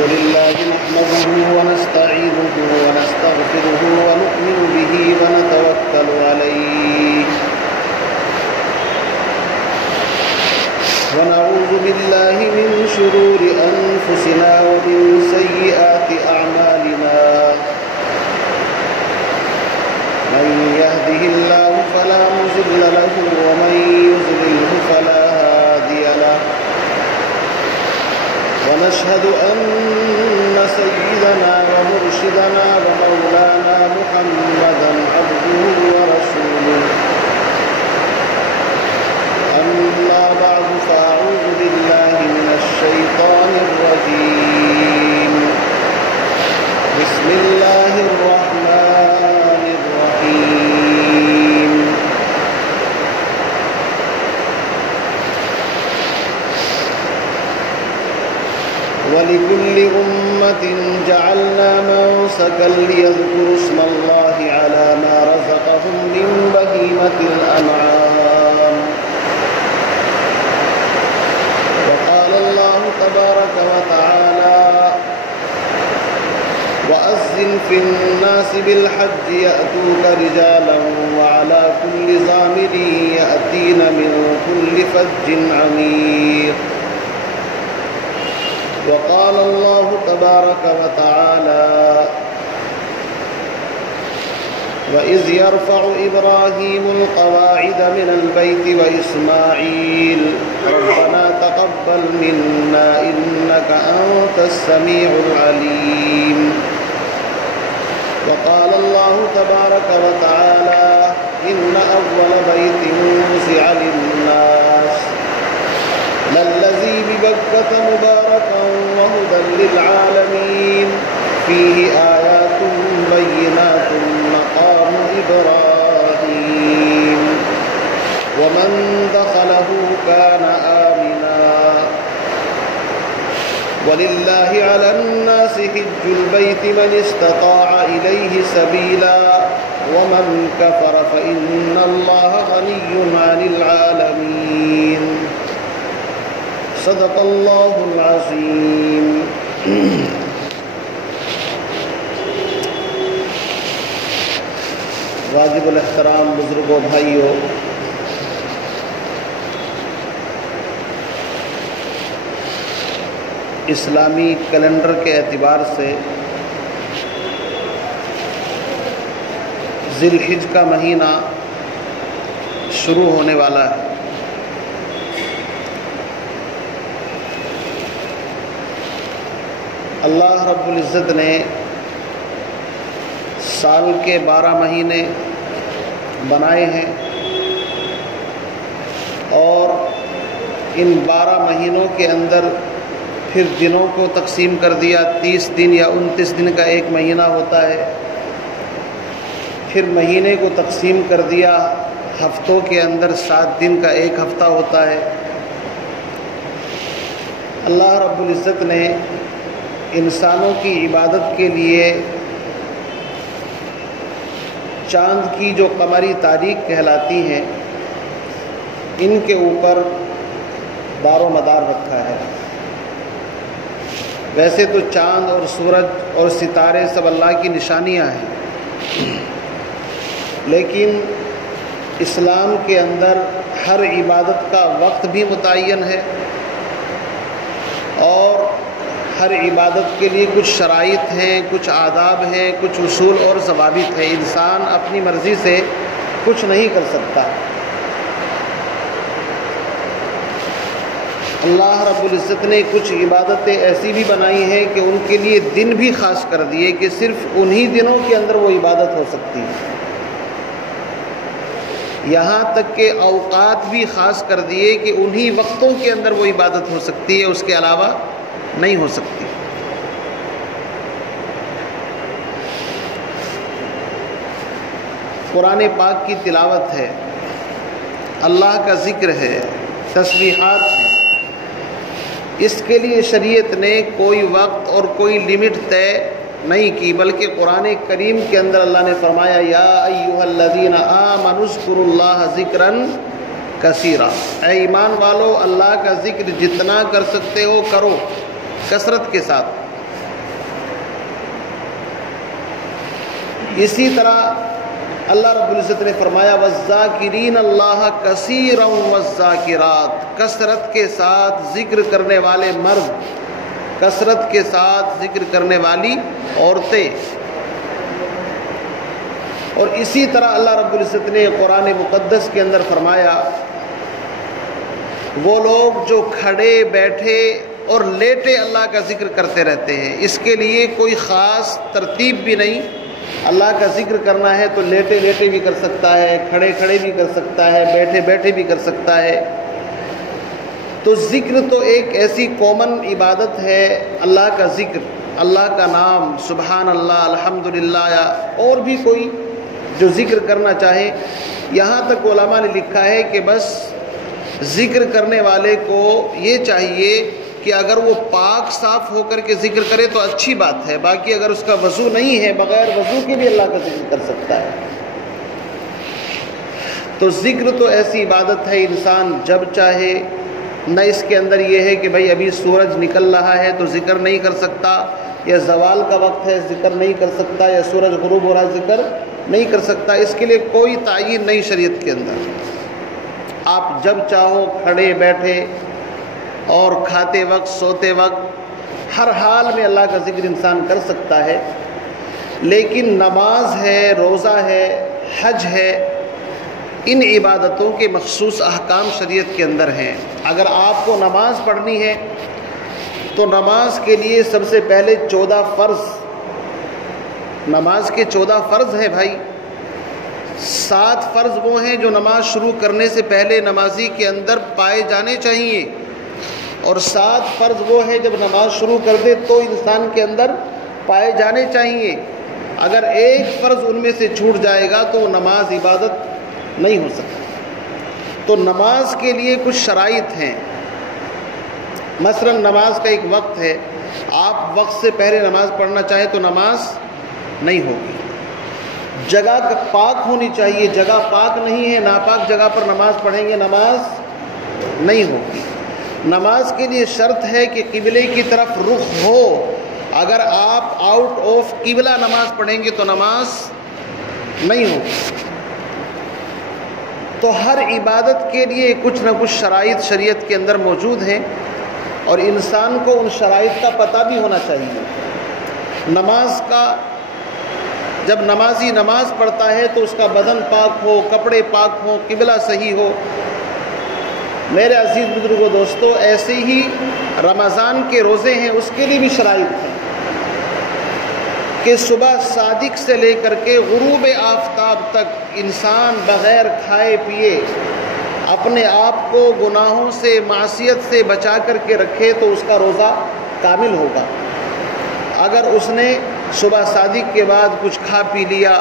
الحمد لله نحمده ونستعينه ونستغفره ونؤمن به ونتوكل عليه ونعوذ بالله من شرور أنفسنا ومن سيئات أعمالنا من يهده الله فلا مضل له ومن يضلله فلا هادي له ونشهد أن سيدنا ومرشدنا ومولانا محمدا عبده ورسوله أما بعد فأعوذ بالله من الشيطان الرجيم بسم الله الرحمن الرحيم ولكل أمة جعلنا منسكا ليذكروا اسم الله على ما رزقهم من بهيمة الأنعام وقال الله تبارك وتعالى وأذن في الناس بالحج يأتوك رجالا وعلى كل ضامر يأتين من كل فج عميق وقال الله تبارك وتعالى وإذ يرفع إبراهيم القواعد من البيت وإسماعيل ربنا تقبل منا إنك أنت السميع العليم وقال الله تبارك وتعالى إن أول بيت وسع للناس للذي ببكة مباركا وهدى للعالمين فيه آيات بينات مقام إبراهيم ومن دخله كان آمنا ولله على الناس حج البيت من استطاع إليه سبيلا ومن كفر فإن الله غني عن العالمين صدق اللہ العظیم. واجب الاحترام بزرگوں بھائیوں، اسلامی کیلنڈر کے اعتبار سے ذی الحجہ کا مہینہ شروع ہونے والا ہے. اللہ رب العزت نے سال کے 12 مہینے بنائے ہیں اور ان 12 مہینوں کے اندر پھر دنوں کو تقسیم کر دیا. 30 دن یا 29 دن کا ایک مہینہ ہوتا ہے. پھر مہینے کو تقسیم کر دیا. ہفتوں کے اندر 7 دن کا ایک ہفتہ ہوتا ہے. اللہ رب العزت نے انسانوں کی عبادت کے لیے چاند کی جو قمری تاریخ کہلاتی ہیں ان کے اوپر دار و مدار رکھا ہے. ویسے تو چاند اور سورج اور ستارے سب اللہ کی نشانیاں ہیں، لیکن اسلام کے اندر ہر عبادت کا وقت بھی متعین ہے اور ہر عبادت کے لیے کچھ شرائط ہیں، کچھ آداب ہیں، کچھ اصول اور ضوابط ہیں. انسان اپنی مرضی سے کچھ نہیں کر سکتا. اللہ رب العزت نے کچھ عبادتیں ایسی بھی بنائی ہیں کہ ان کے لیے دن بھی خاص کر دیے کہ صرف انہی دنوں کے اندر وہ عبادت ہو سکتی ہے. یہاں تک کہ اوقات بھی خاص کر دیے کہ انہی وقتوں کے اندر وہ عبادت ہو سکتی ہے، اس کے علاوہ نہیں ہو سکتی. قرآن پاک کی تلاوت ہے، اللہ کا ذکر ہے، تسبیحات ہیں. اس کے لیے شریعت نے کوئی وقت اور کوئی لمٹ طے نہیں کی، بلکہ قرآن کریم کے اندر اللہ نے فرمایا یا ایھا الذین آمنوا اذکروا اللہ ذکرا کثیرا، اے ایمان والو اللہ کا ذکر جتنا کر سکتے ہو کرو، کثرت کے ساتھ. اسی طرح اللہ رب العزت نے فرمایا وَالذَّاكِرِينَ اللَّهَ كَثِيرًا وَالذَّاكِرَاتِ، کثرت کے ساتھ ذکر کرنے والے مرد، کثرت کے ساتھ ذکر کرنے والی عورتیں۔ اور اسی طرح اللہ رب العزت نے قرآن مقدس کے اندر فرمایا وہ لوگ جو کھڑے بیٹھے اور لیٹے اللہ کا ذکر کرتے رہتے ہیں، اس کے لیے کوئی خاص ترتیب بھی نہیں۔ اللہ کا ذکر کرنا ہے تو لیٹے لیٹے بھی کر سکتا ہے، کھڑے کھڑے بھی کر سکتا ہے، بیٹھے بیٹھے بھی کر سکتا ہے۔ تو ذکر تو ایک ایسی کامن عبادت ہے، اللہ کا ذکر، اللہ کا نام، سبحان اللہ، الحمدللہ، یا اور بھی کوئی جو ذکر کرنا چاہے۔ یہاں تک علماء نے لکھا ہے کہ بس ذکر کرنے والے کو یہ چاہیے کہ اگر وہ پاک صاف ہو کر کے ذکر کرے تو اچھی بات ہے، باقی اگر اس کا وضو نہیں ہے، بغیر وضو کے بھی اللہ کا ذکر کر سکتا ہے۔ تو ذکر تو ایسی عبادت ہے انسان جب چاہے، نہ اس کے اندر یہ ہے کہ بھئی ابھی سورج نکل رہا ہے تو ذکر نہیں کر سکتا، یا زوال کا وقت ہے ذکر نہیں کر سکتا، یا سورج غروب ہو رہا ذکر نہیں کر سکتا۔ اس کے لیے کوئی تعین نہیں شریعت کے اندر۔ آپ جب چاہو کھڑے بیٹھے اور کھاتے وقت، سوتے وقت، ہر حال میں اللہ کا ذکر انسان کر سکتا ہے۔ لیکن نماز ہے، روزہ ہے، حج ہے، ان عبادتوں کے مخصوص احکام شریعت کے اندر ہیں۔ اگر آپ کو نماز پڑھنی ہے تو نماز کے لیے سب سے پہلے 14 فرض، نماز کے 14 فرض ہیں بھائی۔ 7 فرض وہ ہیں جو نماز شروع کرنے سے پہلے نمازی کے اندر پائے جانے چاہیے، اور 7 فرض وہ ہیں جب نماز شروع کر دے تو انسان کے اندر پائے جانے چاہیے۔ اگر ایک فرض ان میں سے چھوٹ جائے گا تو نماز عبادت نہیں ہو سکتی۔ تو نماز کے لیے کچھ شرائط ہیں۔ مثلا نماز کا ایک وقت ہے، آپ وقت سے پہلے نماز پڑھنا چاہیں تو نماز نہیں ہوگی۔ جگہ پاک ہونی چاہیے، جگہ پاک نہیں ہے، ناپاک جگہ پر نماز پڑھیں گے نماز نہیں ہوگی۔ نماز کے لیے شرط ہے کہ قبلے کی طرف رخ ہو۔ اگر آپ آؤٹ آف قبلہ نماز پڑھیں گے تو نماز نہیں ہوگی۔ تو ہر عبادت کے لیے کچھ نہ کچھ شرائط شریعت کے اندر موجود ہیں، اور انسان کو ان شرائط کا پتہ بھی ہونا چاہیے۔ نماز کا جب نمازی نماز پڑھتا ہے تو اس کا بدن پاک ہو، کپڑے پاک ہوں، قبلہ صحیح ہو۔ میرے عزیز بزرگوں دوستو، ایسے ہی رمضان کے روزے ہیں، اس کے لیے بھی شرائط ہیں کہ صبح صادق سے لے کر کے غروب آفتاب تک انسان بغیر کھائے پیے اپنے آپ کو گناہوں سے، معصیت سے بچا کر کے رکھے تو اس کا روزہ کامل ہوگا۔ اگر اس نے صبح صادق کے بعد کچھ کھا پی لیا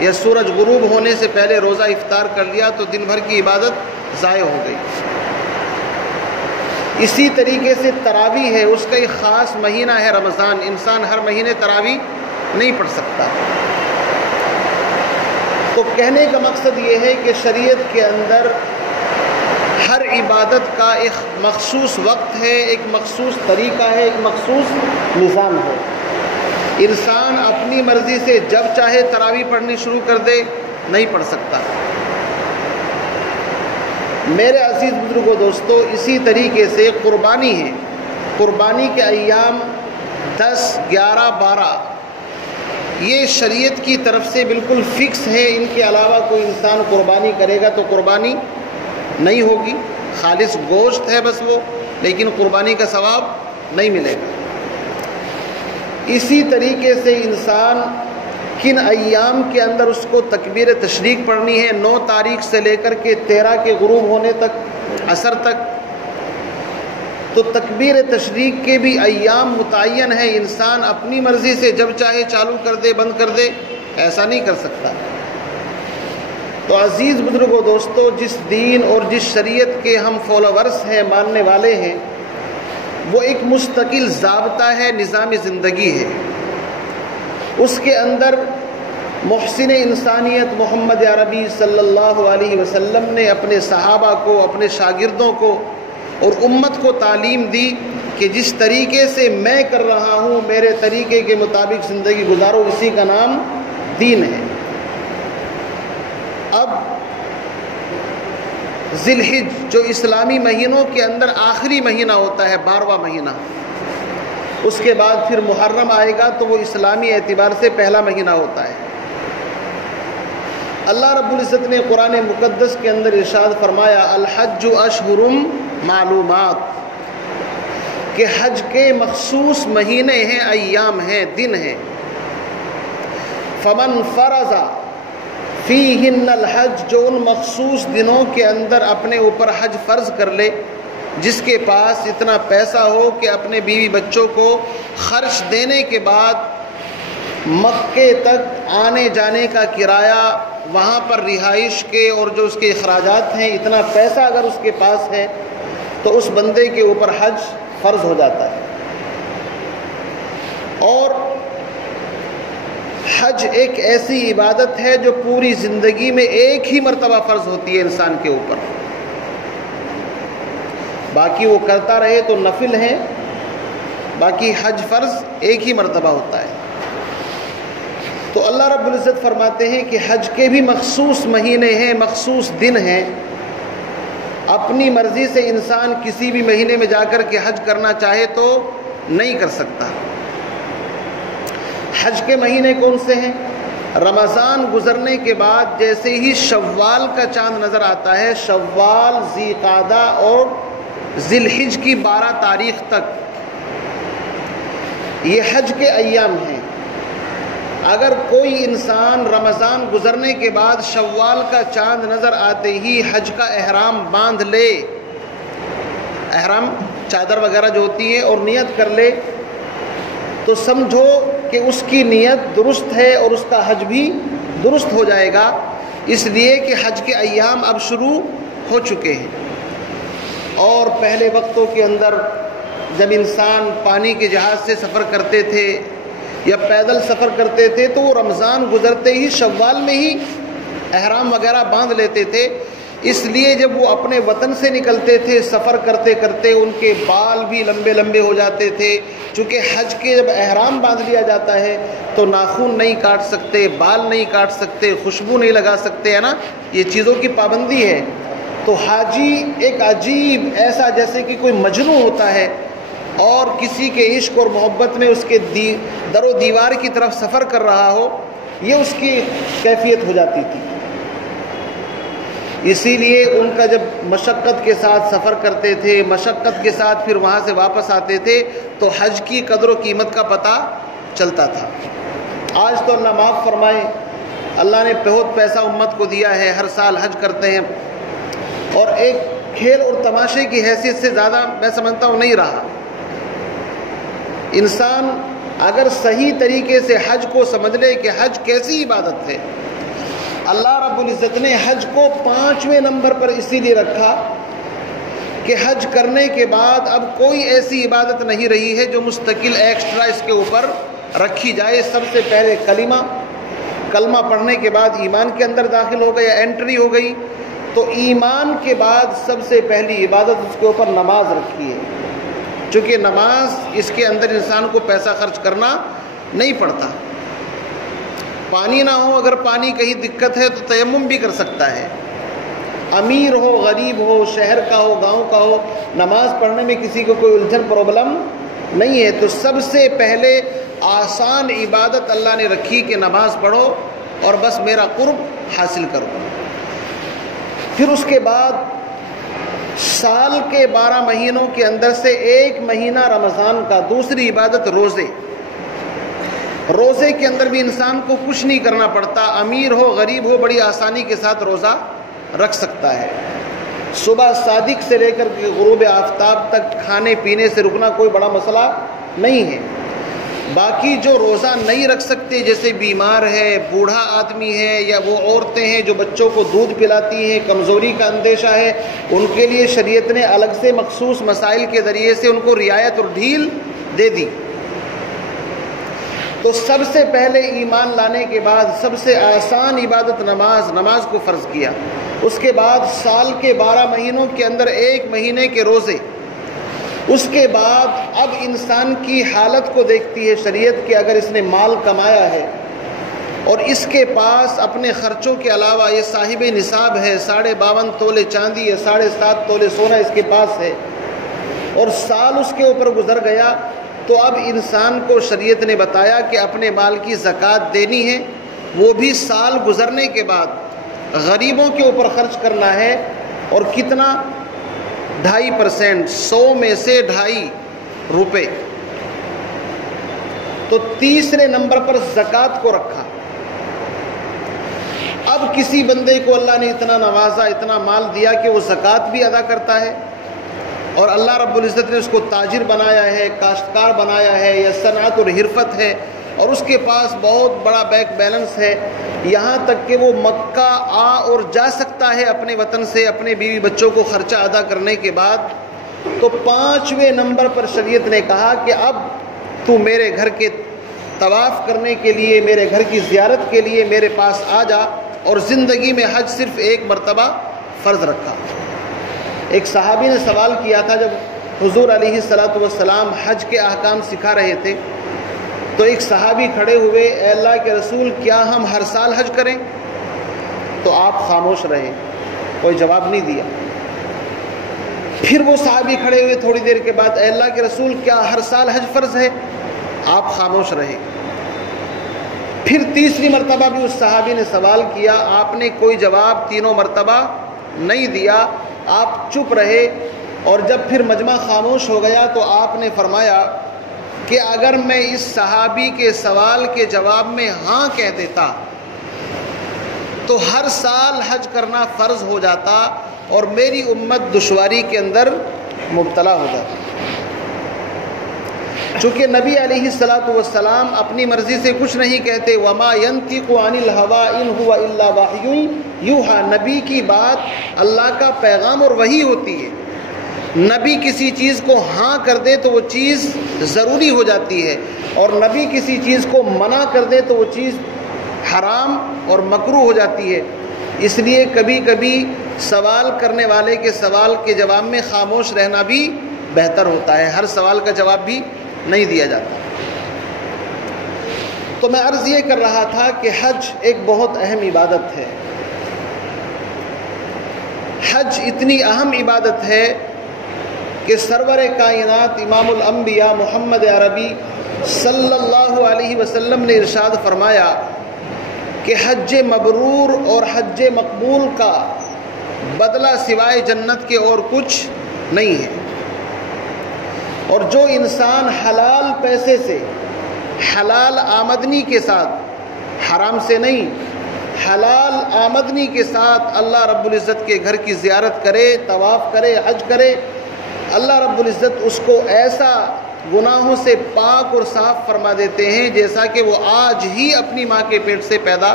یا سورج غروب ہونے سے پہلے روزہ افطار کر لیا تو دن بھر کی عبادت ضائع ہو گئی۔ اسی طریقے سے تراویح ہے، اس کا ایک خاص مہینہ ہے رمضان، انسان ہر مہینے تراویح نہیں پڑھ سکتا۔ تو کہنے کا مقصد یہ ہے کہ شریعت کے اندر ہر عبادت کا ایک مخصوص وقت ہے، ایک مخصوص طریقہ ہے، ایک مخصوص نظام ہے۔ انسان اپنی مرضی سے جب چاہے تراویح پڑھنی شروع کر دے، نہیں پڑھ سکتا۔ میرے عزیز بزرگوں دوستو، اسی طریقے سے قربانی ہے۔ قربانی کے ایام 10، 11، 12 یہ شریعت کی طرف سے بالکل فکس ہے۔ ان کے علاوہ کوئی انسان قربانی کرے گا تو قربانی نہیں ہوگی، خالص گوشت ہے بس وہ، لیکن قربانی کا ثواب نہیں ملے گا۔ اسی طریقے سے انسان کن ایام کے اندر اس کو تکبیر تشریق پڑھنی ہے، 9 تاریخ سے لے کر کے 13 کے غروب ہونے تک، عصر تک، تو تکبیر تشریق کے بھی ایام متعین ہیں۔ انسان اپنی مرضی سے جب چاہے چالو کر دے، بند کر دے، ایسا نہیں کر سکتا۔ تو عزیز بزرگوں دوستو، جس دین اور جس شریعت کے ہم فالوورز ہیں، ماننے والے ہیں، وہ ایک مستقل ضابطہ ہے، نظام زندگی ہے۔ اس کے اندر محسن انسانیت محمد عربی صلی اللہ علیہ وسلم نے اپنے صحابہ کو، اپنے شاگردوں کو اور امت کو تعلیم دی کہ جس طریقے سے میں کر رہا ہوں، میرے طریقے کے مطابق زندگی گزارو، اسی کا نام دین ہے۔ اب ذی الحج جو اسلامی مہینوں کے اندر آخری مہینہ ہوتا ہے، 12واں مہینہ، اس کے بعد پھر محرم آئے گا تو وہ اسلامی اعتبار سے پہلا مہینہ ہوتا ہے۔ اللہ رب العزت نے قرآن مقدس کے اندر ارشاد فرمایا الحج اشہر معلومات، کہ حج کے مخصوص مہینے ہیں، ایام ہیں، دن ہیں۔ فمن فرض فیہن الحج، جو ان مخصوص دنوں کے اندر اپنے اوپر حج فرض کر لے، جس کے پاس اتنا پیسہ ہو کہ اپنے بیوی بچوں کو خرچ دینے کے بعد مکے تک آنے جانے کا کرایہ، وہاں پر رہائش کے اور جو اس کے اخراجات ہیں، اتنا پیسہ اگر اس کے پاس ہے تو اس بندے کے اوپر حج فرض ہو جاتا ہے۔ اور حج ایک ایسی عبادت ہے جو پوری زندگی میں ایک ہی مرتبہ فرض ہوتی ہے انسان کے اوپر، باقی وہ کرتا رہے تو نفل ہیں، باقی حج فرض ایک ہی مرتبہ ہوتا ہے۔ تو اللہ رب العزت فرماتے ہیں کہ حج کے بھی مخصوص مہینے ہیں، مخصوص دن ہیں۔ اپنی مرضی سے انسان کسی بھی مہینے میں جا کر کے حج کرنا چاہے تو نہیں کر سکتا۔ حج کے مہینے کون سے ہیں؟ رمضان گزرنے کے بعد جیسے ہی شوال کا چاند نظر آتا ہے، شوال، ذی القعدہ اور ذی الحج کی 12 تاریخ تک یہ حج کے ایام ہیں۔ اگر کوئی انسان رمضان گزرنے کے بعد شوال کا چاند نظر آتے ہی حج کا احرام باندھ لے، احرام چادر وغیرہ جو ہوتی ہے، اور نیت کر لے، تو سمجھو کہ اس کی نیت درست ہے اور اس کا حج بھی درست ہو جائے گا، اس لیے کہ حج کے ایام اب شروع ہو چکے ہیں۔ اور پہلے وقتوں کے اندر جب انسان پانی کے جہاز سے سفر کرتے تھے یا پیدل سفر کرتے تھے تو وہ رمضان گزرتے ہی شوال میں ہی احرام وغیرہ باندھ لیتے تھے، اس لیے جب وہ اپنے وطن سے نکلتے تھے سفر کرتے کرتے ان کے بال بھی لمبے لمبے ہو جاتے تھے، چونکہ حج کے جب احرام باندھ لیا جاتا ہے تو ناخن نہیں کاٹ سکتے، بال نہیں کاٹ سکتے، خوشبو نہیں لگا سکتے، ہے نا، یہ چیزوں کی پابندی ہے۔ تو حاجی ایک عجیب ایسا جیسے کہ کوئی مجنون ہوتا ہے اور کسی کے عشق اور محبت میں اس کے در و دیوار کی طرف سفر کر رہا ہو، یہ اس کی کیفیت ہو جاتی تھی۔ اسی لیے ان کا جب مشقت کے ساتھ سفر کرتے تھے، مشقت کے ساتھ پھر وہاں سے واپس آتے تھے تو حج کی قدر و قیمت کا پتہ چلتا تھا۔ آج تو اللہ معاف فرمائے، اللہ نے بہت پیسہ امت کو دیا ہے، ہر سال حج کرتے ہیں، اور ایک کھیل اور تماشے کی حیثیت سے زیادہ میں سمجھتا ہوں نہیں رہا۔ انسان اگر صحیح طریقے سے حج کو سمجھ لے کہ حج کیسی عبادت ہے، اللہ رب العزت نے حج کو 5ویں نمبر پر اسی لیے رکھا کہ حج کرنے کے بعد اب کوئی ایسی عبادت نہیں رہی ہے جو مستقل ایکسٹرا اس کے اوپر رکھی جائے۔ سب سے پہلے کلمہ پڑھنے کے بعد ایمان کے اندر داخل ہو گیا، انٹری ہو گئی، تو ایمان کے بعد سب سے پہلی عبادت اس کے اوپر نماز رکھی ہے، چونکہ نماز اس کے اندر انسان کو پیسہ خرچ کرنا نہیں پڑتا۔ پانی نہ ہو، اگر پانی کہیں دقت ہے تو تیمم بھی کر سکتا ہے، امیر ہو، غریب ہو، شہر کا ہو، گاؤں کا ہو، نماز پڑھنے میں کسی کو کوئی الجھن پرابلم نہیں ہے۔ تو سب سے پہلے آسان عبادت اللہ نے رکھی کہ نماز پڑھو اور بس میرا قرب حاصل کرو۔ پھر اس کے بعد سال کے 12 مہینوں کے اندر سے ایک مہینہ رمضان کا، دوسری عبادت روزے۔ روزے کے اندر بھی انسان کو کچھ نہیں کرنا پڑتا، امیر ہو غریب ہو بڑی آسانی کے ساتھ روزہ رکھ سکتا ہے۔ صبح صادق سے لے کر کے غروب آفتاب تک کھانے پینے سے رکنا کوئی بڑا مسئلہ نہیں ہے۔ باقی جو روزہ نہیں رکھ سکتے، جیسے بیمار ہے، بوڑھا آدمی ہے، یا وہ عورتیں ہیں جو بچوں کو دودھ پلاتی ہیں، کمزوری کا اندیشہ ہے، ان کے لیے شریعت نے الگ سے مخصوص مسائل کے ذریعے سے ان کو رعایت اور ڈھیل دے دی۔ تو سب سے پہلے ایمان لانے کے بعد سب سے آسان عبادت نماز کو فرض کیا۔ اس کے بعد سال کے 12 مہینوں کے اندر ایک مہینے کے روزے۔ اس کے بعد اب انسان کی حالت کو دیکھتی ہے شریعت کہ اگر اس نے مال کمایا ہے اور اس کے پاس اپنے خرچوں کے علاوہ یہ صاحب نصاب ہے، 52.5 تولے چاندی ہے، 7.5 تولے سونا اس کے پاس ہے، اور سال اس کے اوپر گزر گیا، تو اب انسان کو شریعت نے بتایا کہ اپنے مال کی زکوٰۃ دینی ہے، وہ بھی سال گزرنے کے بعد غریبوں کے اوپر خرچ کرنا ہے۔ اور کتنا؟ 2.5%، 100 میں سے 2.5 روپے۔ تو تیسرے نمبر پر زکوٰۃ کو رکھا۔ اب کسی بندے کو اللہ نے اتنا نوازا، اتنا مال دیا کہ وہ زکوٰۃ بھی ادا کرتا ہے، اور اللہ رب العزت نے اس کو تاجر بنایا ہے، کاشتکار بنایا ہے، یا صنعت اور حرفت ہے، اور اس کے پاس بہت بڑا بینک بیلنس ہے، یہاں تک کہ وہ مکہ آ اور جا سکتا ہے اپنے وطن سے اپنے بیوی بچوں کو خرچہ ادا کرنے کے بعد، تو 5ویں نمبر پر شریعت نے کہا کہ اب تو میرے گھر کے طواف کرنے کے لیے، میرے گھر کی زیارت کے لیے میرے پاس آ جا، اور زندگی میں حج صرف ایک مرتبہ فرض رکھا۔ ایک صحابی نے سوال کیا تھا، جب حضور علیہ الصلوۃ والسلام حج کے احکام سکھا رہے تھے، تو ایک صحابی کھڑے ہوئے، اے اللہ کے رسول کیا ہم ہر سال حج کریں؟ تو آپ خاموش رہے، کوئی جواب نہیں دیا۔ پھر وہ صحابی کھڑے ہوئے تھوڑی دیر کے بعد، اے اللہ کے رسول کیا ہر سال حج فرض ہے؟ آپ خاموش رہے۔ پھر تیسری مرتبہ بھی اس صحابی نے سوال کیا، آپ نے کوئی جواب تینوں مرتبہ نہیں دیا، آپ چپ رہے، اور جب پھر مجمع خاموش ہو گیا تو آپ نے فرمایا کہ اگر میں اس صحابی کے سوال کے جواب میں ہاں کہہ دیتا تو ہر سال حج کرنا فرض ہو جاتا اور میری امت دشواری کے اندر مبتلا ہو جاتی۔ چونکہ نبی علیہ الصلوۃ والسلام اپنی مرضی سے کچھ نہیں کہتے، وما ينطق عن الهوى ان هو الا وحی یوحی، نبی کی بات اللہ کا پیغام اور وحی ہوتی ہے۔ نبی کسی چیز کو ہاں کر دے تو وہ چیز ضروری ہو جاتی ہے، اور نبی کسی چیز کو منع کر دے تو وہ چیز حرام اور مکروہ ہو جاتی ہے۔ اس لیے کبھی کبھی سوال کرنے والے کے سوال کے جواب میں خاموش رہنا بھی بہتر ہوتا ہے، ہر سوال کا جواب بھی نہیں دیا جاتا۔ تو میں عرض یہ کر رہا تھا کہ حج ایک بہت اہم عبادت ہے۔ حج اتنی اہم عبادت ہے کہ سرور کائنات امام الانبیاء محمد عربی صلی اللہ علیہ وسلم نے ارشاد فرمایا کہ حج مبرور اور حج مقبول کا بدلہ سوائے جنت کے اور کچھ نہیں ہے، اور جو انسان حلال پیسے سے، حلال آمدنی کے ساتھ، حرام سے نہیں، حلال آمدنی کے ساتھ اللہ رب العزت کے گھر کی زیارت کرے، طواف کرے، حج کرے، اللہ رب العزت اس کو ایسا گناہوں سے پاک اور صاف فرما دیتے ہیں جیسا کہ وہ آج ہی اپنی ماں کے پیٹ سے پیدا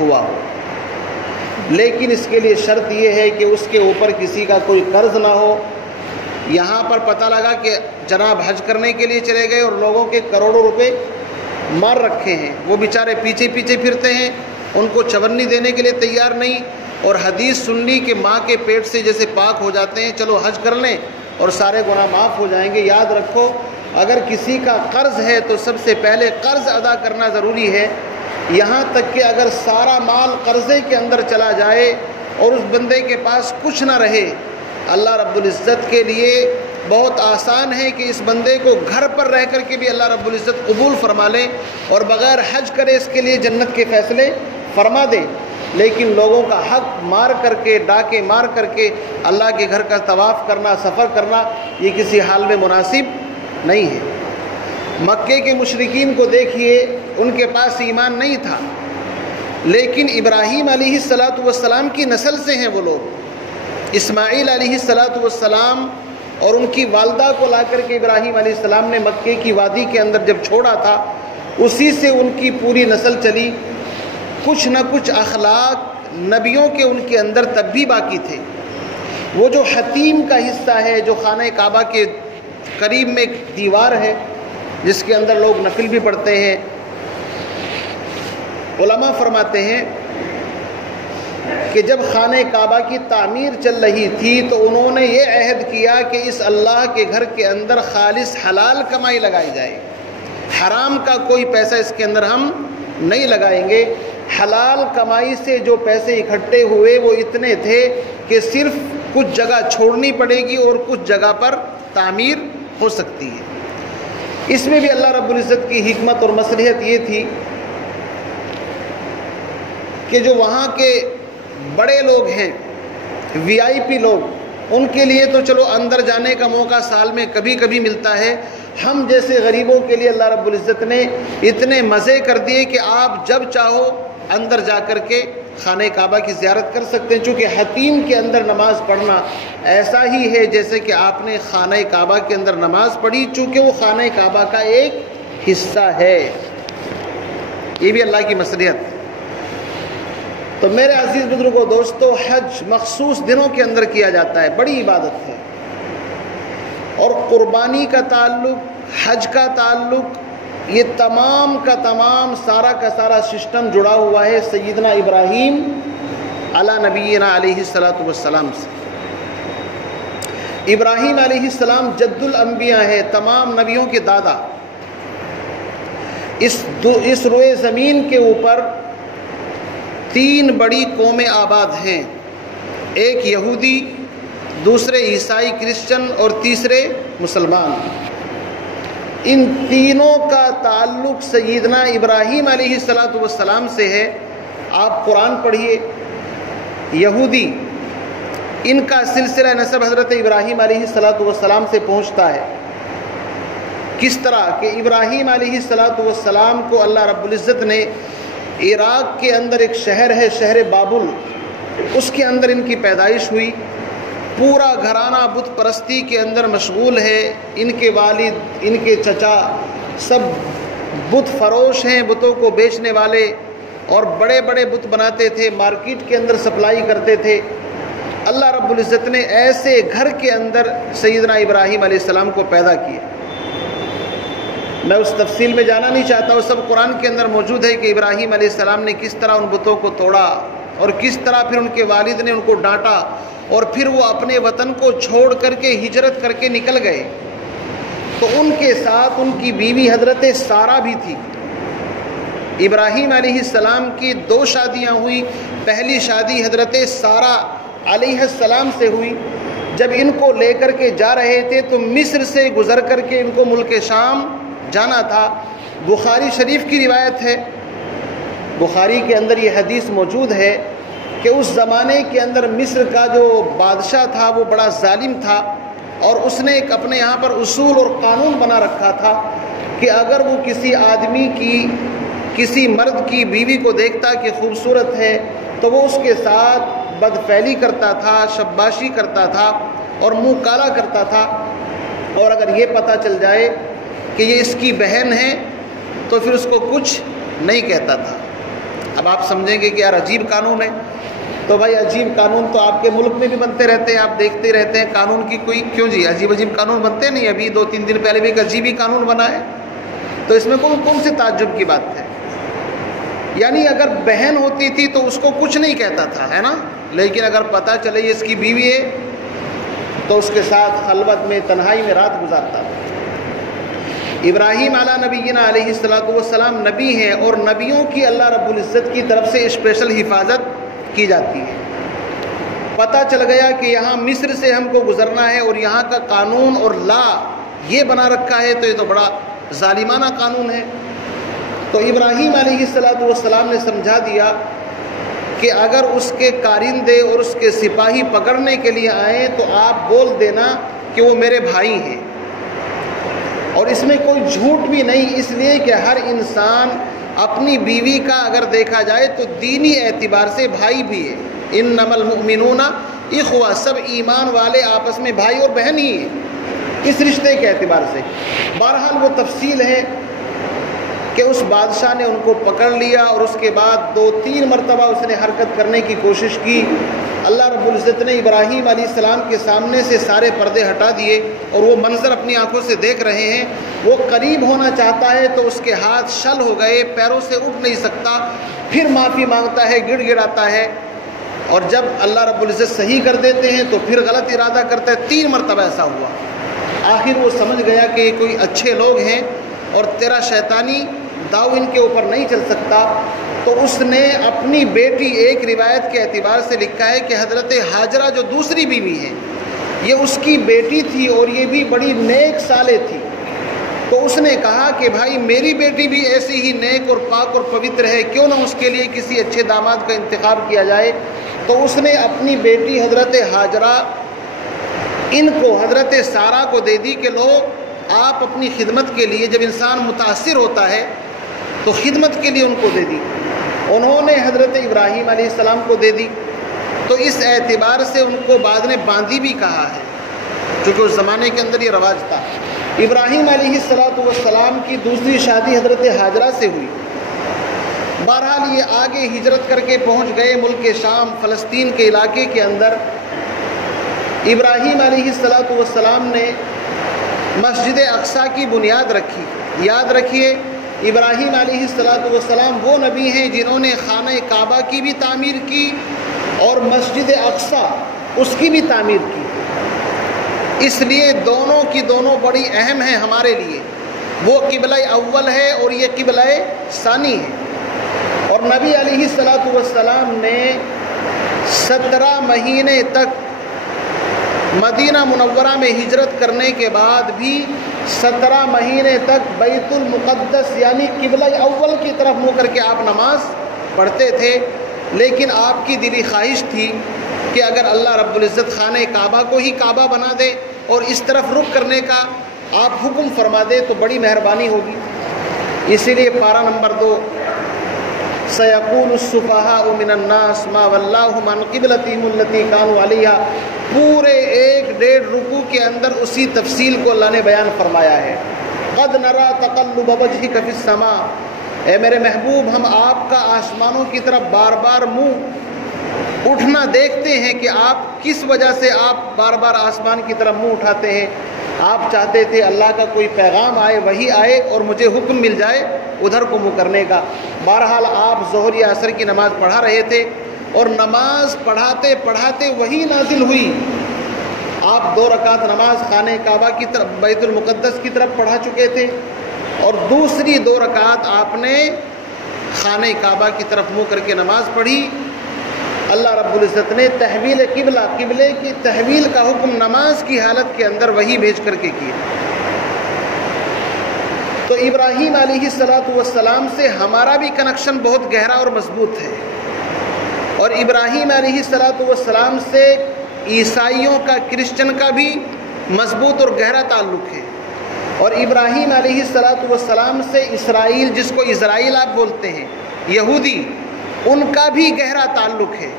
ہوا ہو۔ لیکن اس کے لیے شرط یہ ہے کہ اس کے اوپر کسی کا کوئی قرض نہ ہو۔ یہاں پر پتہ لگا کہ جناب حج کرنے کے لیے چلے گئے اور لوگوں کے کروڑوں روپے مار رکھے ہیں، وہ بیچارے پیچھے پیچھے پھرتے ہیں، ان کو چونی دینے کے لیے تیار نہیں، اور حدیث سن لی کہ ماں کے پیٹ سے جیسے پاک ہو جاتے ہیں، چلو حج کر لیں اور سارے گناہ معاف ہو جائیں گے۔ یاد رکھو، اگر کسی کا قرض ہے تو سب سے پہلے قرض ادا کرنا ضروری ہے، یہاں تک کہ اگر سارا مال قرضے کے اندر چلا جائے اور اس بندے کے پاس کچھ نہ رہے، اللہ رب العزت کے لیے بہت آسان ہے کہ اس بندے کو گھر پر رہ کر کے بھی اللہ رب العزت قبول فرما لے اور بغیر حج کرے اس کے لیے جنت کے فیصلے فرما دے۔ لیکن لوگوں کا حق مار کر کے، ڈاکے مار کر کے اللہ کے گھر کا طواف کرنا، سفر کرنا، یہ کسی حال میں مناسب نہیں ہے۔ مکے کے مشرکین کو دیکھیے، ان کے پاس ایمان نہیں تھا، لیکن ابراہیم علیہ الصلوۃ والسلام کی نسل سے ہیں وہ لوگ۔ اسماعیل علیہ الصلوۃ والسلام اور ان کی والدہ کو لا کر کے ابراہیم علیہ السلام نے مکے کی وادی کے اندر جب چھوڑا تھا، اسی سے ان کی پوری نسل چلی۔ کچھ نہ کچھ اخلاق نبیوں کے ان کے اندر تب بھی باقی تھے۔ وہ جو حتیم کا حصہ ہے، جو خانہ کعبہ کے قریب میں ایک دیوار ہے جس کے اندر لوگ نفل بھی پڑھتے ہیں، علماء فرماتے ہیں کہ جب خانہ کعبہ کی تعمیر چل رہی تھی تو انہوں نے یہ عہد کیا کہ اس اللہ کے گھر کے اندر خالص حلال کمائی لگائی جائے، حرام کا کوئی پیسہ اس کے اندر ہم نہیں لگائیں گے۔ حلال کمائی سے جو پیسے اکٹھے ہوئے وہ اتنے تھے کہ صرف کچھ جگہ چھوڑنی پڑے گی اور کچھ جگہ پر تعمیر ہو سکتی ہے۔ اس میں بھی اللہ رب العزت کی حکمت اور مصلحت یہ تھی کہ جو وہاں کے بڑے لوگ ہیں، VIP لوگ، ان کے لیے تو چلو اندر جانے کا موقع سال میں کبھی کبھی ملتا ہے، ہم جیسے غریبوں کے لیے اللہ رب العزت نے اتنے مزے کر دیے کہ آپ جب چاہو اندر جا کر کے خانہ کعبہ کی زیارت کر سکتے ہیں، چونکہ حتیم کے اندر نماز پڑھنا ایسا ہی ہے جیسے کہ آپ نے خانہ کعبہ کے اندر نماز پڑھی، چونکہ وہ خانہ کعبہ کا ایک حصہ ہے۔ یہ بھی اللہ کی مصلحت۔ تو میرے عزیز بزرگوں، دوستو، حج مخصوص دنوں کے اندر کیا جاتا ہے، بڑی عبادت ہے، اور قربانی کا تعلق، حج کا تعلق، یہ تمام کا تمام سارا کا سارا سسٹم جڑا ہوا ہے سیدنا ابراہیم علی نبینا علیہ السلام سے۔ ابراہیم علیہ السلام جد الانبیاء ہے، تمام نبیوں کے دادا۔ اس روئے زمین کے اوپر 3 بڑی قومیں آباد ہیں، ایک یہودی، دوسرے عیسائی کرسچن اور تیسرے مسلمان۔ ان تینوں کا تعلق سیدنا ابراہیم علیہ السلام سے ہے۔ آپ قرآن پڑھیے، یہودی، ان کا سلسلہ نسب حضرت ابراہیم علیہ السلام سے پہنچتا ہے۔ کس طرح کہ ابراہیم علیہ السلام کو اللہ رب العزت نے عراق کے اندر ایک شہر ہے، شہر بابل، اس کے اندر ان کی پیدائش ہوئی۔ پورا گھرانہ بت پرستی کے اندر مشغول ہے، ان کے والد، ان کے چچا سب بت فروش ہیں، بتوں کو بیچنے والے، اور بڑے بڑے بت بناتے تھے، مارکیٹ کے اندر سپلائی کرتے تھے۔ اللہ رب العزت نے ایسے گھر کے اندر سیدنا ابراہیم علیہ السلام کو پیدا کیا۔ میں اس تفصیل میں جانا نہیں چاہتا، وہ سب قرآن کے اندر موجود ہے کہ ابراہیم علیہ السلام نے کس طرح ان بتوں کو توڑا، اور کس طرح پھر ان کے والد نے ان کو ڈانٹا، اور پھر وہ اپنے وطن کو چھوڑ کر کے ہجرت کر کے نکل گئے۔ تو ان کے ساتھ ان کی بیوی حضرت سارہ بھی تھی۔ ابراہیم علیہ السلام کی 2 شادیاں ہوئی۔ پہلی شادی حضرت سارہ علیہ السلام سے ہوئی۔ جب ان کو لے کر کے جا رہے تھے تو مصر سے گزر کر کے ان کو ملک شام جانا تھا۔ بخاری شریف کی روایت ہے، بخاری کے اندر یہ حدیث موجود ہے کہ اس زمانے کے اندر مصر کا جو بادشاہ تھا وہ بڑا ظالم تھا، اور اس نے ایک اپنے یہاں پر اصول اور قانون بنا رکھا تھا کہ اگر وہ کسی آدمی کی، کسی مرد کی بیوی کو دیکھتا کہ خوبصورت ہے تو وہ اس کے ساتھ بدفعلی کرتا تھا، شباشی کرتا تھا اور منہ کالا کرتا تھا، اور اگر یہ پتہ چل جائے کہ یہ اس کی بہن ہے تو پھر اس کو کچھ نہیں کہتا تھا۔ اب آپ سمجھیں گے کہ یار عجیب قانون ہے، تو بھائی عجیب قانون تو آپ کے ملک میں بھی بنتے رہتے ہیں، آپ دیکھتے رہتے ہیں قانون کی کوئی کیوں جی عجیب قانون بنتے نہیں؟ ابھی 2-3 دن پہلے بھی ایک عجیب ہی قانون بنا ہے، تو اس میں کون سے تعجب کی بات ہے؟ یعنی اگر بہن ہوتی تھی تو اس کو کچھ نہیں کہتا تھا، ہے نا، لیکن اگر پتہ چلے یہ اس کی بیوی ہے تو اس کے ساتھ خلوت میں، تنہائی میں رات گزارتا تھا۔ ابراہیم علیہ نبینا علیہ السلام نبی ہیں، اور نبیوں کی اللہ رب العزت کی طرف سے اسپیشل حفاظت کی جاتی ہے۔ پتہ چل گیا کہ یہاں مصر سے ہم کو گزرنا ہے اور یہاں کا قانون اور لا یہ بنا رکھا ہے، تو یہ تو بڑا ظالمانہ قانون ہے۔ تو ابراہیم علیہ السلام نے سمجھا دیا کہ اگر اس کے کارندے اور اس کے سپاہی پکڑنے کے لیے آئیں تو آپ بول دینا کہ وہ میرے بھائی ہیں، اور اس میں کوئی جھوٹ بھی نہیں، اس لیے کہ ہر انسان اپنی بیوی کا اگر دیکھا جائے تو دینی اعتبار سے بھائی بھی ہے۔ انما المؤمنون اخوہ، سب ایمان والے آپس میں بھائی اور بہن ہی ہیں اس رشتے کے اعتبار سے۔ بہرحال وہ تفصیل ہے کہ اس بادشاہ نے ان کو پکڑ لیا، اور اس کے بعد 2-3 مرتبہ اس نے حرکت کرنے کی کوشش کی۔ اللہ رب العزت نے ابراہیم علیہ السلام کے سامنے سے سارے پردے ہٹا دیے، اور وہ منظر اپنی آنکھوں سے دیکھ رہے ہیں۔ وہ قریب ہونا چاہتا ہے تو اس کے ہاتھ شل ہو گئے، پیروں سے اٹھ نہیں سکتا، پھر معافی مانگتا ہے، گڑ گڑاتا ہے، اور جب اللہ رب العزت صحیح کر دیتے ہیں تو پھر غلط ارادہ کرتا ہے۔ 3 مرتبہ ایسا ہوا۔ آخر وہ سمجھ گیا کہ یہ کوئی اچھے لوگ ہیں، اور تیرا شیطانی داؤ ان کے اوپر نہیں چل سکتا، تو اس نے اپنی بیٹی، ایک روایت کے اعتبار سے لکھا ہے کہ حضرت ہاجرہ جو دوسری بیوی ہے یہ اس کی بیٹی تھی اور یہ بھی بڑی نیک صالح تھی، تو اس نے کہا کہ بھائی میری بیٹی بھی ایسی ہی نیک اور پاک اور پوتر ہے، کیوں نہ اس کے لیے کسی اچھے داماد کا انتخاب کیا جائے۔ تو اس نے اپنی بیٹی حضرت ہاجرہ ان کو حضرت سارہ کو دے دی کہ لو آپ اپنی خدمت کے لیے، جب انسان متاثر ہوتا ہے تو خدمت کے لیے ان کو دے دی۔ انہوں نے حضرت ابراہیم علیہ السلام کو دے دی، تو اس اعتبار سے ان کو بعد نے باندی بھی کہا ہے، چونکہ اس زمانے کے اندر یہ رواج تھا۔ ابراہیم علیہ السلام کی دوسری شادی حضرت ہاجرہ سے ہوئی۔ بہرحال یہ آگے ہجرت کر کے پہنچ گئے ملک شام، فلسطین کے علاقے کے اندر۔ ابراہیم علیہ السلام نے مسجد اقصیٰ کی بنیاد رکھی۔ یاد رکھیے ابراہیم علیہ السلام وہ نبی ہیں جنہوں نے خانہ کعبہ کی بھی تعمیر کی اور مسجد اقصیٰ اس کی بھی تعمیر کی، اس لیے دونوں کی دونوں بڑی اہم ہیں ہمارے لیے۔ وہ قبلہ اول ہے اور یہ قبلہ ثانی ہے۔ اور نبی علیہ السلام نے 17 مہینے تک مدینہ منورہ میں ہجرت کرنے کے بعد بھی 17 مہینے تک بیت المقدس یعنی قبلہ اول کی طرف منہ کر کے آپ نماز پڑھتے تھے، لیکن آپ کی دلی خواہش تھی کہ اگر اللہ رب العزت خانہ کعبہ کو ہی کعبہ بنا دے اور اس طرف رخ کرنے کا آپ حکم فرما دے تو بڑی مہربانی ہوگی۔ اسی لیے پارہ نمبر 2 سَيَقُولُ السُّفَهَاءُ مِنَ النَّاسِ مَا وَلَّاهُمْ عَنْ قِبْلَتِهِمُ الَّتِي كَانُوا عَلَيْهَا، پورے 1.5 رکوع کے اندر اسی تفصیل کو اللہ نے بیان فرمایا ہے۔ قَدْ نَرَى تَقَلُّبَ وَجْهِكَ فِي السَّمَاءِ، اے میرے محبوب ہم آپ کا آسمانوں کی طرف بار بار منہ اٹھنا دیکھتے ہیں کہ آپ کس وجہ سے آپ بار بار آسمان کی طرف منہ اٹھاتے ہیں۔ آپ چاہتے تھے اللہ کا کوئی پیغام آئے، وحی آئے اور مجھے حکم مل جائے ادھر کو منہ کرنے کا۔ بہرحال آپ ظہر یا عصر کی نماز پڑھا رہے تھے اور نماز پڑھاتے پڑھاتے وحی نازل ہوئی۔ آپ 2 رکعت نماز خانہ کعبہ کی طرف بیت المقدس کی طرف پڑھا چکے تھے اور دوسری 2 رکعت آپ نے خانہ کعبہ کی طرف منہ کر کے نماز پڑھی۔ اللہ رب العزت نے تحویل قبلہ، قبلے کی تحویل کا حکم نماز کی حالت کے اندر وحی بھیج کر کے کیا۔ تو ابراہیم علیہ السلام سے ہمارا بھی کنیکشن بہت گہرا اور مضبوط ہے، اور ابراہیم علیہ السلام سے عیسائیوں کا، کرسچن کا بھی مضبوط اور گہرا تعلق ہے، اور ابراہیم علیہ السلام سے اسرائیل، جس کو اسرائیل آپ بولتے ہیں، یہودی، ان کا بھی گہرا تعلق ہے۔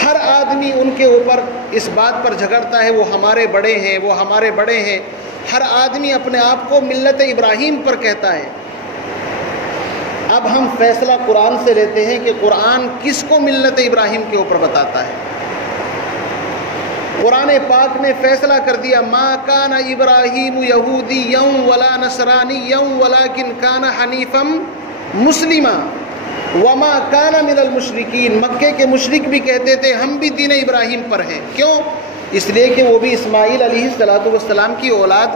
ہر آدمی ان کے اوپر اس بات پر جھگڑتا ہے وہ ہمارے بڑے ہیں، وہ ہمارے بڑے ہیں۔ ہر آدمی اپنے آپ کو ملت ابراہیم پر کہتا ہے۔ اب ہم فیصلہ قرآن سے لیتے ہیں کہ قرآن کس کو ملت ابراہیم کے اوپر بتاتا ہے۔ قرآن پاک نے فیصلہ کر دیا، ما کان ابراہیم یہودیا ولا نصرانیا ولکن کان حنیفا مسلما وما کان من المشرکین۔ مکے کے مشرک بھی کہتے تھے ہم بھی دین ابراہیم پر ہیں۔ کیوں؟ اس لیے کہ وہ بھی اسماعیل علیہ السلام کی اولاد،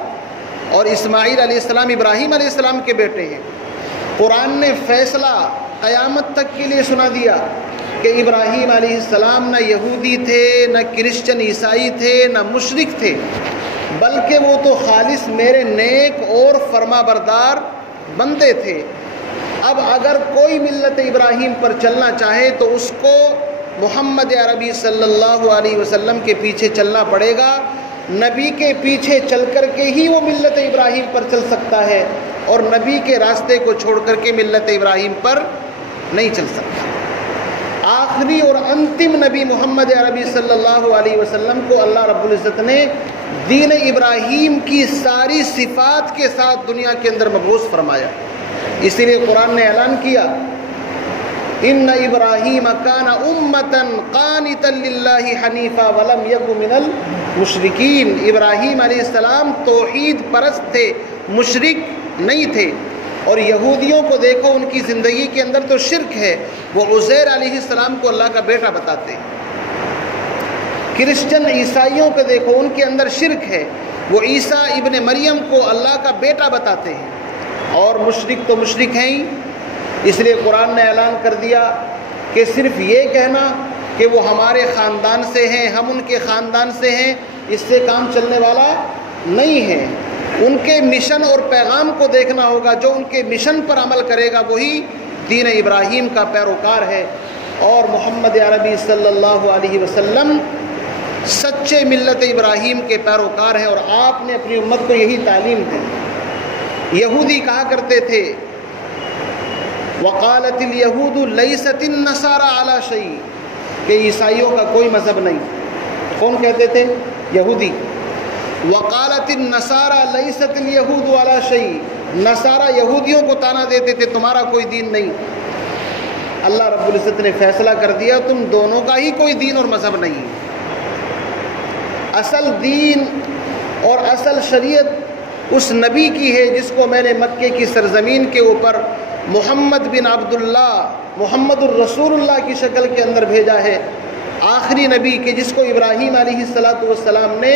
اور اسماعیل علیہ السلام ابراہیم علیہ السلام کے بیٹے ہیں۔ قرآن نے فیصلہ قیامت تک کے لیے سنا دیا کہ ابراہیم علیہ السلام نہ یہودی تھے، نہ کرسچن عیسائی تھے، نہ مشرک تھے، بلکہ وہ تو خالص میرے نیک اور فرما بردار بندے تھے۔ اب اگر کوئی ملت ابراہیم پر چلنا چاہے تو اس کو محمد عربی صلی اللہ علیہ وسلم کے پیچھے چلنا پڑے گا۔ نبی کے پیچھے چل کر کے ہی وہ ملت ابراہیم پر چل سکتا ہے، اور نبی کے راستے کو چھوڑ کر کے ملت ابراہیم پر نہیں چل سکتا۔ آخری اور انتم نبی محمد عربی صلی اللہ علیہ وسلم کو اللہ رب العزت نے دین ابراہیم کی ساری صفات کے ساتھ دنیا کے اندر مبعوث فرمایا۔ اسی لیے قرآن نے اعلان کیا، ان ابراہیم کان امتا قانتا للہ حنیفا ولم یک من المشرکین۔ ابراہیم علیہ السلام توحید پرست تھے، مشرک نہیں تھے۔ اور یہودیوں کو دیکھو، ان کی زندگی کے اندر تو شرک ہے، وہ عزیر علیہ السلام کو اللہ کا بیٹا بتاتے ہیں۔ کرسچن عیسائیوں کو دیکھو، ان کے اندر شرک ہے، وہ عیسیٰ ابن مریم کو اللہ کا بیٹا بتاتے ہیں۔ اور مشرک تو مشرک ہیں ہی، اس لیے قرآن نے اعلان کر دیا کہ صرف یہ کہنا کہ وہ ہمارے خاندان سے ہیں، ہم ان کے خاندان سے ہیں، اس سے کام چلنے والا نہیں ہے۔ ان کے مشن اور پیغام کو دیکھنا ہوگا، جو ان کے مشن پر عمل کرے گا وہی دین ابراہیم کا پیروکار ہے، اور محمد عربی صلی اللہ علیہ وسلم سچے ملت ابراہیم کے پیروکار ہیں، اور آپ نے اپنی امت کو یہی تعلیم دی۔ یہودی کہا کرتے تھے وقالت الیہود لیست النصارى علی شیء، کہ عیسائیوں کا کوئی مذہب نہیں۔ کون کہتے تھے؟ یہودی۔ وقالت النصارى لیست الیہود علی شیء، نصارہ یہودیوں کو طعنہ دیتے تھے تمہارا کوئی دین نہیں۔ اللہ رب العزت نے فیصلہ کر دیا تم دونوں کا ہی کوئی دین اور مذہب نہیں۔ اصل دین اور اصل شریعت اس نبی کی ہے جس کو میں نے مکے کی سرزمین کے اوپر محمد بن عبداللہ، محمد الرسول اللہ کی شکل کے اندر بھیجا ہے، آخری نبی کہ جس کو ابراہیم علیہ السلام نے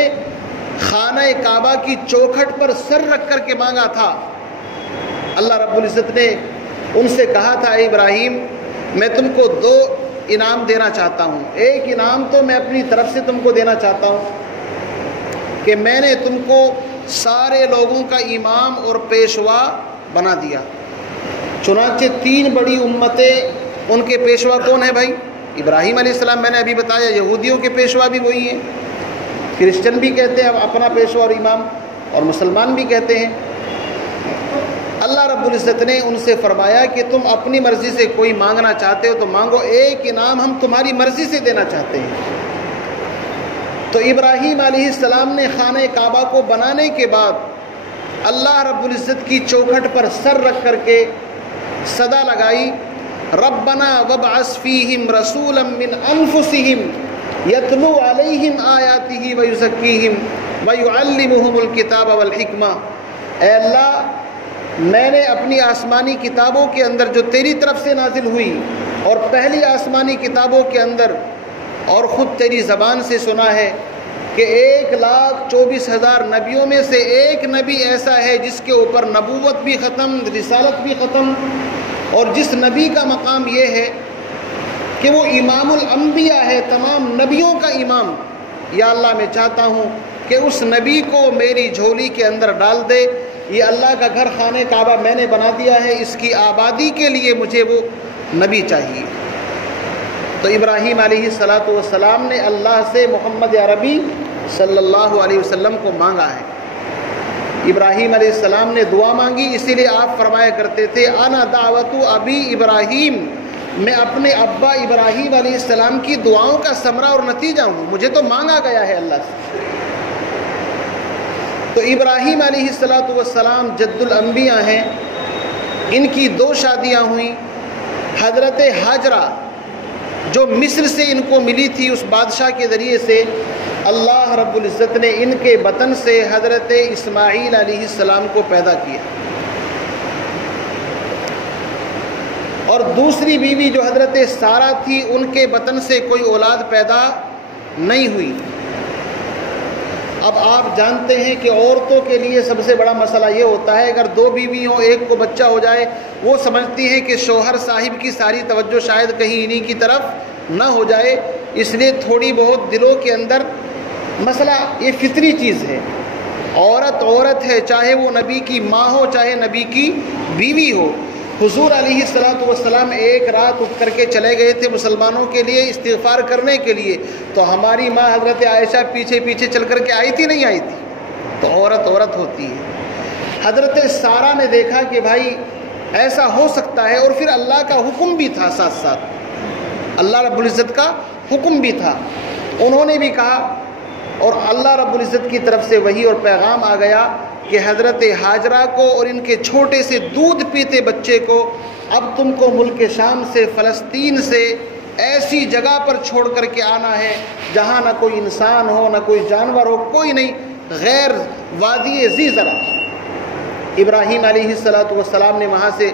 خانہ کعبہ کی چوکھٹ پر سر رکھ کر کے مانگا تھا۔ اللہ رب العزت نے ان سے کہا تھا اے ابراہیم میں تم کو دو انعام دینا چاہتا ہوں۔ ایک انعام تو میں اپنی طرف سے تم کو دینا چاہتا ہوں کہ میں نے تم کو سارے لوگوں کا امام اور پیشوا بنا دیا۔ چنانچہ تین بڑی امتیں، ان کے پیشوا کون ہیں بھائی؟ ابراہیم علیہ السلام، میں نے ابھی بتایا یہودیوں کے پیشوا بھی وہی ہیں، کرسچن بھی کہتے ہیں اب اپنا پیشوا اور امام، اور مسلمان بھی کہتے ہیں۔ اللہ رب العزت نے ان سے فرمایا کہ تم اپنی مرضی سے کوئی مانگنا چاہتے ہو تو مانگو، ایک انعام ہم تمہاری مرضی سے دینا چاہتے ہیں۔ تو ابراہیم علیہ السلام نے خانہ کعبہ کو بنانے کے بعد اللہ رب العزت کی چوکھٹ پر سر رکھ کر کے صدا لگائی ربنا وابعث فیہم رسولا من انفسہم یتلو علیہم آیاتہ ویزکیہم ویعلمہم الکتاب والحکمہ۔ اے اللہ، میں نے اپنی آسمانی کتابوں کے اندر جو تیری طرف سے نازل ہوئی اور پہلی آسمانی کتابوں کے اندر اور خود تیری زبان سے سنا ہے کہ 1,24,000 نبیوں میں سے ایک نبی ایسا ہے جس کے اوپر نبوت بھی ختم، رسالت بھی ختم، اور جس نبی کا مقام یہ ہے کہ وہ امام الانبیاء ہے، تمام نبیوں کا امام۔ یا اللہ میں چاہتا ہوں کہ اس نبی کو میری جھولی کے اندر ڈال دے، یہ اللہ کا گھر خانہ کعبہ میں نے بنا دیا ہے، اس کی آبادی کے لیے مجھے وہ نبی چاہیے۔ تو ابراہیم علیہ السلام نے اللہ سے محمد عربی صلی اللہ علیہ وسلم کو مانگا ہے۔ ابراہیم علیہ السلام نے دعا مانگی، اسی لیے آپ فرمایا کرتے تھے انا دعوت ابی ابراہیم، میں اپنے ابا ابراہیم علیہ السلام کی دعاؤں کا ثمرہ اور نتیجہ ہوں، مجھے تو مانگا گیا ہے اللہ سے۔ تو ابراہیم علیہ السلام جد الانبیاء ہیں، ان کی 2 شادیاں ہوئیں۔ حضرت ہاجرہ جو مصر سے ان کو ملی تھی، اس بادشاہ کے ذریعے سے اللہ رب العزت نے ان کے بطن سے حضرت اسماعیل علیہ السلام کو پیدا کیا، اور دوسری بیوی جو حضرت سارہ تھی ان کے بطن سے کوئی اولاد پیدا نہیں ہوئی۔ اب آپ جانتے ہیں کہ عورتوں کے لیے سب سے بڑا مسئلہ یہ ہوتا ہے اگر 2 بیوی ہوں، ایک کو بچہ ہو جائے، وہ سمجھتی ہیں کہ شوہر صاحب کی ساری توجہ شاید کہیں انہی کی طرف نہ ہو جائے، اس لیے تھوڑی بہت دلوں کے اندر مسئلہ، یہ فطری چیز ہے۔ عورت عورت ہے، چاہے وہ نبی کی ماں ہو چاہے نبی کی بیوی ہو۔ حضور علیہ السلام ایک رات اٹھ کر کے چلے گئے تھے مسلمانوں کے لیے استغفار کرنے کے لیے، تو ہماری ماں حضرت عائشہ پیچھے پیچھے چل کر کے آئی تھی نہیں آئی تھی؟ تو عورت عورت ہوتی ہے۔ حضرت سارہ نے دیکھا کہ بھائی ایسا ہو سکتا ہے، اور پھر اللہ کا حکم بھی تھا، ساتھ ساتھ اللہ رب العزت کا حکم بھی تھا، انہوں نے بھی کہا، اور اللہ رب العزت کی طرف سے وحی اور پیغام آ گیا کہ حضرت ہاجرہ کو اور ان کے چھوٹے سے دودھ پیتے بچے کو اب تم کو ملک شام سے، فلسطین سے ایسی جگہ پر چھوڑ کر کے آنا ہے جہاں نہ کوئی انسان ہو نہ کوئی جانور ہو، کوئی نہیں، غیر وادی ذی زرع۔ ابراہیم علیہ السلام نے وہاں سے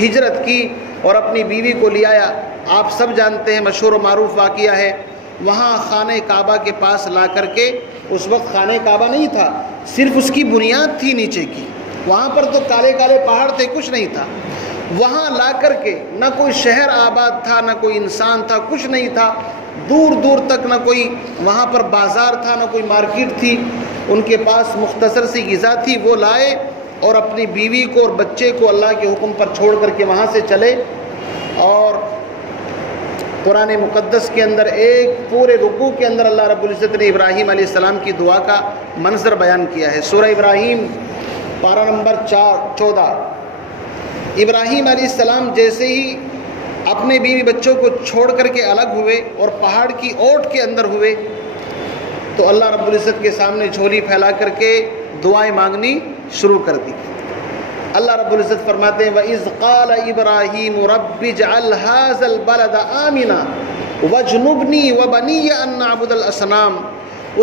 ہجرت کی اور اپنی بیوی کو لے آیا۔ آپ سب جانتے ہیں، مشہور و معروف واقعہ ہے، وہاں خانہ کعبہ کے پاس لا کر کے، اس وقت خانہ کعبہ نہیں تھا، صرف اس کی بنیاد تھی نیچے کی، وہاں پر تو کالے کالے پہاڑ تھے، کچھ نہیں تھا. وہاں لا کر کے نہ کوئی شہر آباد تھا، نہ کوئی انسان تھا، کچھ نہیں تھا. دور دور تک نہ کوئی وہاں پر بازار تھا، نہ کوئی مارکیٹ تھی. ان کے پاس مختصر سی غذا تھی، وہ لائے اور اپنی بیوی کو اور بچے کو اللہ کے حکم پر چھوڑ کر کے وہاں سے چلے. اور قرآن مقدس کے اندر ایک پورے رکوع کے اندر اللہ رب العزت نے ابراہیم علیہ السلام کی دعا کا منظر بیان کیا ہے. سورہ ابراہیم پارہ نمبر 14. ابراہیم علیہ السلام جیسے ہی اپنے بیوی بچوں کو چھوڑ کر کے الگ ہوئے اور پہاڑ کی اوٹ کے اندر ہوئے تو اللہ رب العزت کے سامنے جھولی پھیلا کر کے دعائیں مانگنی شروع کر دی. اللہ رب العزت فرماتے ہیں وَإِذْ قَالَ إِبْرَاهِيمُ رَبِّ اجْعَلْ هَٰذَا الْبَلَدَ آمِنًا وَاجْنُبْنِي وَبَنِيَّ أَن نَّعْبُدَ الْأَصْنَامَ.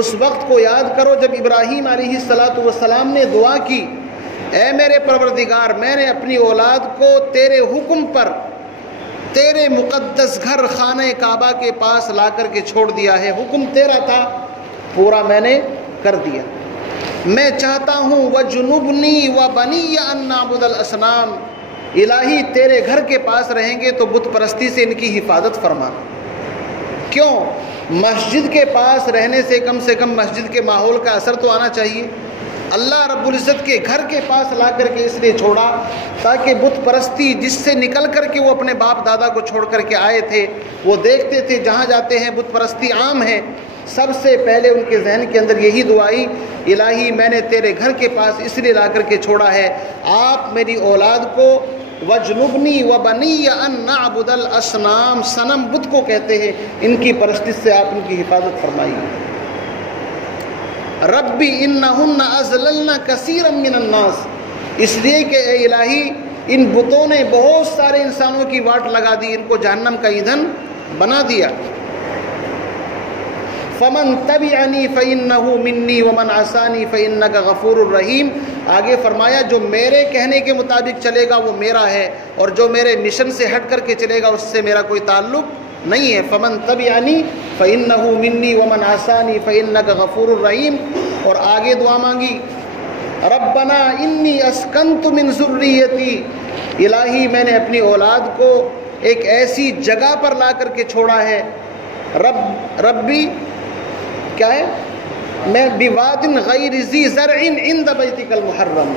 اس وقت کو یاد کرو جب ابراہیم علیہ السلام نے دعا کی، اے میرے پروردگار، میں نے اپنی اولاد کو تیرے حکم پر تیرے مقدس گھر خانہ کعبہ کے پاس لا کر کے چھوڑ دیا ہے. حکم تیرا تھا، پورا میں نے کر دیا. میں چاہتا ہوں وَجُنُبْنِي وَبَنِيَّ أَن نَّعْبُدَ الْأَصْنَامَ، الہی تیرے گھر کے پاس رہیں گے تو بت پرستی سے ان کی حفاظت فرما. کیوں؟ مسجد کے پاس رہنے سے کم مسجد کے ماحول کا اثر تو آنا چاہیے. اللہ رب العزت کے گھر کے پاس لا کر کے اس لیے چھوڑا تاکہ بت پرستی جس سے نکل کر کے وہ اپنے باپ دادا کو چھوڑ کر کے آئے تھے، وہ دیکھتے تھے جہاں جاتے ہیں بت پرستی عام ہے، سب سے پہلے ان کے ذہن کے اندر یہی دعائی، الہی میں نے تیرے گھر کے پاس اس لیے لا کر کے چھوڑا ہے، آپ میری اولاد کو وَجْنُبْنِي وَبَنِيَّ أَن نَّعْبُدَ الْأَصْنَامَ، صنم بت کو کہتے ہیں، ان کی پرستش سے آپ ان کی حفاظت فرمائیے. ربی انہن اضللن کثیرا من الناس، اس لیے کہ اے الہی ان بتوں نے بہت سارے انسانوں کی واٹ لگا دی، ان کو جہنم کا ایندھن بنا دیا. فمن تبعنی فانہ منی ومن عصانی فانک غفور الرحیم. آگے فرمایا جو میرے کہنے کے مطابق چلے گا وہ میرا ہے، اور جو میرے مشن سے ہٹ کر کے چلے گا اس سے میرا کوئی تعلق نہیں ہے. فمن تبعنی فانہ منی ومن عصانی فانک غفور الرحیم. اور آگے دعا مانگی ربنا انی اسکنت من ذریتی، الہی میں نے اپنی اولاد کو ایک ایسی جگہ پر لا کر کے چھوڑا ہے، ربی کیا ہے، میں بواد غیر ذی زرع عند بیتک المحرم،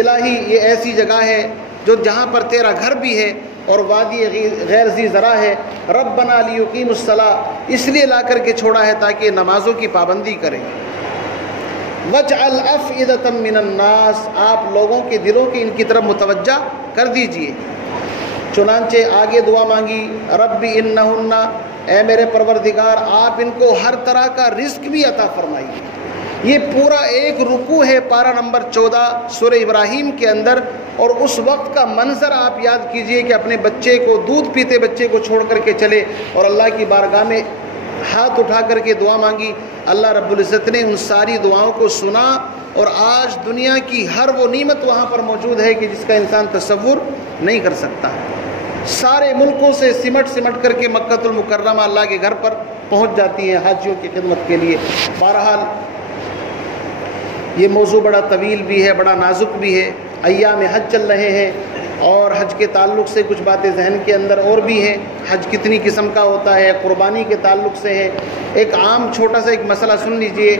الہی یہ ایسی جگہ ہے جو جہاں پر تیرا گھر بھی ہے اور وادی غیر ذی زرع ہے. ربنا لیقیم الصلاۃ، اس لیے لا کر کے چھوڑا ہے تاکہ نمازوں کی پابندی کریں. وجعل افئدۃ من الناس، آپ لوگوں کے دلوں کی ان کی طرف متوجہ کر دیجئے. چنانچہ آگے دعا مانگی ربی انہن، اے میرے پروردگار آپ ان کو ہر طرح کا رزق بھی عطا فرمائیے. یہ پورا ایک رکوع ہے پارہ نمبر 14 سورہ ابراہیم کے اندر، اور اس وقت کا منظر آپ یاد کیجئے کہ اپنے بچے کو، دودھ پیتے بچے کو چھوڑ کر کے چلے اور اللہ کی بارگاہ میں ہاتھ اٹھا کر کے دعا مانگی. اللہ رب العزت نے ان ساری دعاؤں کو سنا، اور آج دنیا کی ہر وہ نعمت وہاں پر موجود ہے کہ جس کا انسان تصور نہیں کر سکتا. سارے ملکوں سے سمٹ کر کے مکہ المکرمہ اللہ کے گھر پر پہنچ جاتی ہیں حاجیوں کی خدمت کے لیے. بہرحال یہ موضوع بڑا طویل بھی ہے، بڑا نازک بھی ہے. ایام حج چل رہے ہیں اور حج کے تعلق سے کچھ باتیں ذہن کے اندر اور بھی ہیں. حج کتنی قسم کا ہوتا ہے، قربانی کے تعلق سے ہے. ایک عام چھوٹا سا ایک مسئلہ سن لیجئے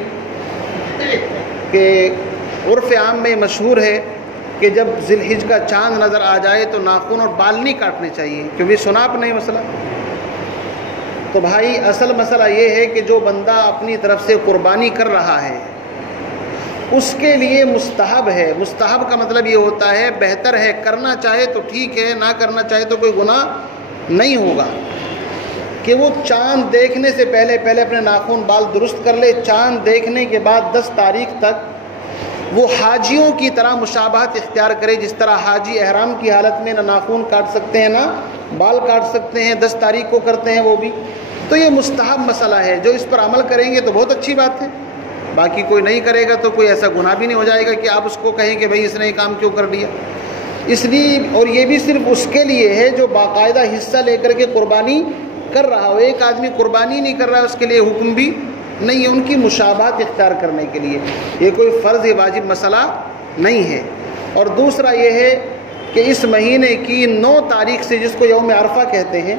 کہ عرف عام میں مشہور ہے کہ جب ذی الحج کا چاند نظر آ جائے تو ناخن اور بال نہیں کاٹنے چاہیے. کیونکہ سنا آپ نہیں مسئلہ؟ تو بھائی اصل مسئلہ یہ ہے کہ جو بندہ اپنی طرف سے قربانی کر رہا ہے اس کے لیے مستحب ہے. مستحب کا مطلب یہ ہوتا ہے بہتر ہے، کرنا چاہے تو ٹھیک ہے، نہ کرنا چاہے تو کوئی گناہ نہیں ہوگا، کہ وہ چاند دیکھنے سے پہلے اپنے ناخن بال درست کر لے. چاند دیکھنے کے بعد 10 تاریخ تک وہ حاجیوں کی طرح مشابہت اختیار کرے، جس طرح حاجی احرام کی حالت میں نہ ناخن کاٹ سکتے ہیں نہ بال کاٹ سکتے ہیں، 10 تاریخ کو کرتے ہیں وہ بھی. تو یہ مستحب مسئلہ ہے، جو اس پر عمل کریں گے تو بہت اچھی بات ہے. باقی کوئی نہیں کرے گا تو کوئی ایسا گناہ بھی نہیں ہو جائے گا کہ آپ اس کو کہیں کہ بھئی اس نے یہ کام کیوں کر دیا. اس لیے، اور یہ بھی صرف اس کے لیے ہے جو باقاعدہ حصہ لے کر کے قربانی کر رہا ہو. ایک آدمی قربانی نہیں کر رہا ہے اس کے لیے حکم بھی نہیں ہے، ان کی مشابہت اختیار کرنے کے لیے. یہ کوئی فرض واجب مسئلہ نہیں ہے. اور دوسرا یہ ہے کہ اس مہینے کی 9 تاریخ سے، جس کو یوم عرفہ کہتے ہیں،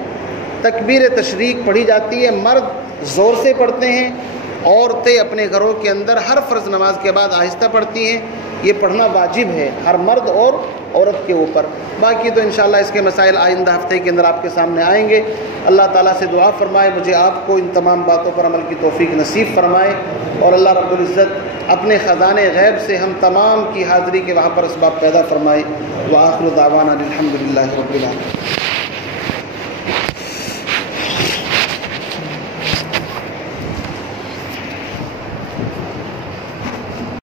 تکبیر تشریق پڑھی جاتی ہے۔ مرد زور سے پڑھتے ہیں، عورتیں اپنے گھروں کے اندر ہر فرض نماز کے بعد آہستہ پڑھتی ہیں۔ یہ پڑھنا واجب ہے ہر مرد اور عورت کے اوپر۔ باقی تو انشاءاللہ اس کے مسائل آئندہ ہفتے کے اندر آپ کے سامنے آئیں گے۔ اللہ تعالیٰ سے دعا فرمائے مجھے آپ کو ان تمام باتوں پر عمل کی توفیق نصیب فرمائے، اور اللہ رب العزت اپنے خزانے غیب سے ہم تمام کی حاضری کے وہاں پر اسباب پیدا فرمائے۔ وآخر دعوانا الحمدللہ رب العالمین۔